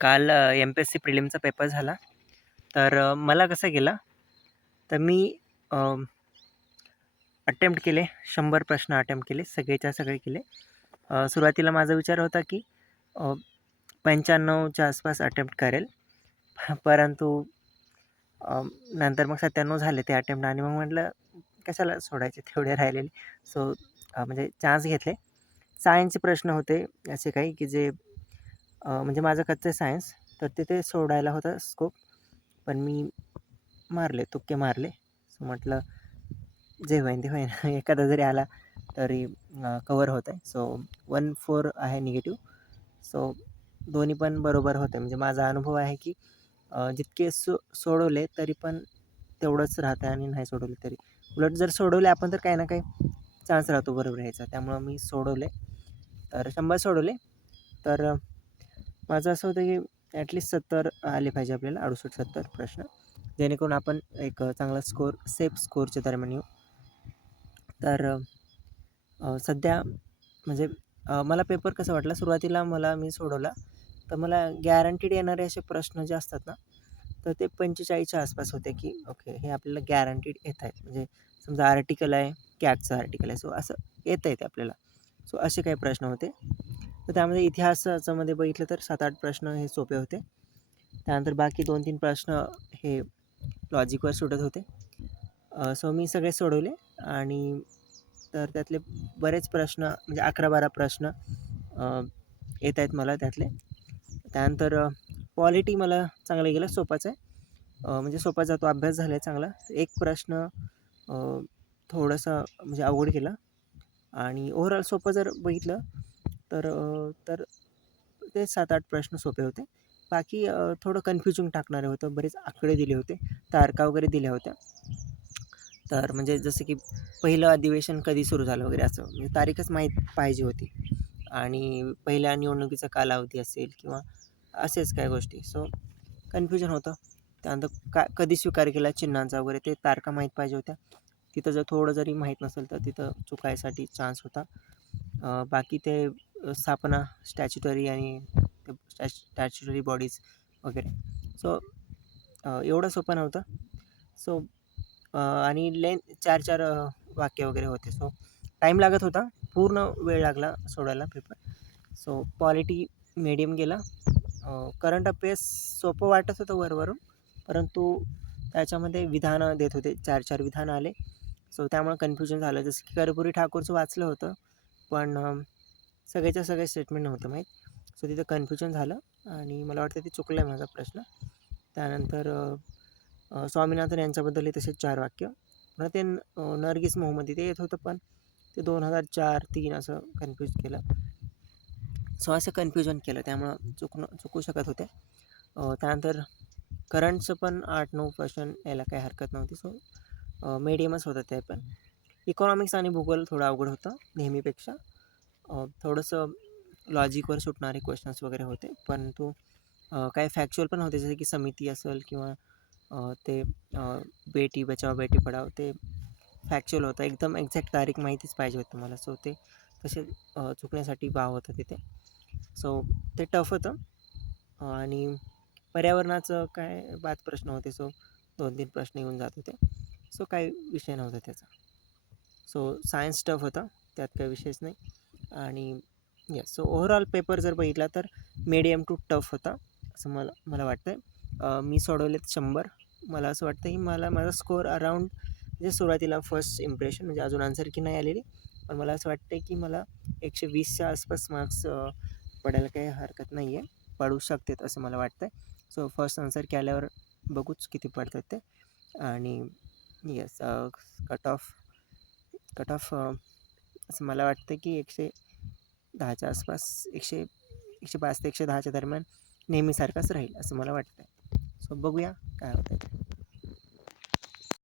काल MPSC प्रिलिमचा paper झाला. तर मला कसं गेलं, तर मी अटेम्प्ट केले 100 प्रश्न अटेम्प्ट केले. सगळेच्या सगळे केले. सुरुवातीला माझा विचार होता, की 95च्या आसपास अटेम्प्ट करेल. परंतु अ, नंतर मग 97 झाले ते अटेम्प्ट आणि मग म्हटलं कशाला सोडायचे तेवढे राहिलेले. सो म्हणजे चान्स घेतले. सायन्सचे प्रश्न होते असे काही, की जे म्हणजे माझं कच्चं आहे सायन्स, तर तिथे सोडायला होता स्कोप. पण मी मारले, तुक्के मारले. सो म्हटलं जे होईन ते होईन. एखादा जरी आला तरी कव्हर होत आहे. सो 1-4 आहे निगेटिव्ह. सो दोन्ही पण बरोबर होते. म्हणजे माझा अनुभव आहे, की जितके सोडवले तरी पण तेवढंच राहतं आणि नाही सोडवले तरी. उलट जर सोडवले आपण तर काही ना काही चान्स राहतो बरोबर यायचा. त्यामुळं मी सोडवले. तर 100 सोडवले. तर माझं असं होतं, की ॲटलीस्ट 70 आले पाहिजे आपल्याला 68-70 प्रश्न. जेणेकरून आपण एक चांगला स्कोर सेफ स्कोरच्या दरम्यान येऊ. तर सध्या म्हणजे मला पेपर कसा वाटला सुरुवातीला मी सोडवला, तर मला गॅरंटीड येणारे असे प्रश्न जे असतात ना, तर ते 45च्या आसपास होते, की ओके हे आपल्याला गॅरंटीड येत आहेत. म्हणजे समजा आर्टिकल आहे, कॅटचं आर्टिकल आहे. सो असं येतं आहे ते आपल्याला. सो असे काही प्रश्न होते. तर त्यामध्ये इतिहासाच्यामध्ये बघितलं तर 7-8 प्रश्न हे सोपे होते. त्यानंतर बाकी 2-3 प्रश्न हे लॉजिकवर सुटत होते. सो मी सगळे सोडवले आणि तर त्यातले बरेच प्रश्न म्हणजे 11-12 प्रश्न येत आहेत मला त्यातले. त्यानंतर पॉलिटी मला चांगलं गेलं, सोपाच आहे. म्हणजे सोपा जातो, अभ्यास झाला आहे चांगला. एक प्रश्न थोडंसं म्हणजे अवघड गेला आणि ओव्हरऑल सोपं जर बघितलं तर ते 7-8 प्रश्न सोपे होते. बाकी थोडं कन्फ्युजिंग टाकणारे होतं. बरेच आकडे दिले होते, तारखा वगैरे दिल्या होत्या. तर म्हणजे जसं की पहिलं अधिवेशन कधी सुरू झालं वगैरे असं म्हणजे तारीखच माहीत पाहिजे होती आणि पहिल्या निवडणुकीचा कालावधी असेल किंवा असेच काही गोष्टी. सो कन्फ्युजन होतं. त्यानंतर कधी स्वीकार केला चिन्हांचा वगैरे ते तारखा माहीत पाहिजे होत्या. तिथं जर थोडं जरी माहीत नसेल तर तिथं चुकायसाठी चान्स होता. बाकी ते स्थापना स्टॅच्युटरी आणि स्टॅच्युटरी बॉडीज वगैरे. सो एवढं सोपं नव्हतं. सो आणि 4-4 वाक्य वगैरे होते. सो टाईम लागत होता. पूर्ण वेळ लागला सोडवायला पेपर. सो पॉलिटी मीडियम गेला. करंट अफेअर्स सोपं वाटत होतं वरवरून, परंतु त्याच्यामध्ये विधानं देत होते. 4-4 विधानं आले. सो त्यामुळे कन्फ्युजन झालं. जसं की कर्पूरी ठाकूरचं वाचलं होतं, पण सगळेच्या सगळे स्टेटमेंट नव्हतं माहीत. सो तिथं कन्फ्युजन झालं आणि मला वाटतं ते चुकलं आहे माझा प्रश्न. त्यानंतर स्वामीनाथन यांच्याबद्दलही तसेच 4 वाक्य. पुन्हा ते नर्गिस मोहम्मदी ते येत होतं, पण ते 2004-3 असं कन्फ्यूज केलं. सो असं कन्फ्युजन केलं, त्यामुळं चुकू शकत होते. त्यानंतर करंटचं पण 8-9 क्वेश्चन यायला काही हरकत नव्हती. सो मीडियमच होतं ते पण. इकॉनॉमिक्स आणि भूगोल थोडं अवघड होतं नेहमीपेक्षा. थोडंसं लॉजिकवर सुटणारे क्वेश्चन्स वगैरे होते, परंतु काही फॅक्च्युअल पण होते, जसे की समिती असेल किंवा ते बेटी बचाव बेटी पढाओ ते फॅक्च्युअल होतं. एकदम एक्झॅक्ट तारीख माहितीच पाहिजे होती मला. सो ते तसे चुकण्यासाठी वाव होता तिथे. सो ते टफ होतं. आणि पर्यावरणाचं काय 5 प्रश्न होते. सो 2-3 प्रश्न येऊन जात होते. सो काही विषय नव्हता त्याचा. सो सायन्स टफ होता, त्यात काही विषयच नाही. आणि येस, सो ओव्हरऑल पेपर जर बघितला तर मीडियम टू टफ होता असं मला वाटतं आहे. मी सोडवलेत 100. मला असं वाटतं की माझा स्कोअर अराऊंड म्हणजे सुरुवातीला फर्स्ट इम्प्रेशन म्हणजे अजून आन्सर की नाही आलेली, पण मला असं वाटतं आहे की मला 120च्या आसपास मार्क्स पडायला काही हरकत नाही आहे. पडू शकतात असं मला वाटतं आहे. सो फर्स्ट आन्सर केल्यावर बघूच किती पडतात ते. आणि येस, कट ऑफ असं मला वाटतं की 110च्या आसपास 105 ते 110च्या दरम्यान नेहमीसारखाच राहील असं मला वाटतं आहे. सो बघूया काय होतं.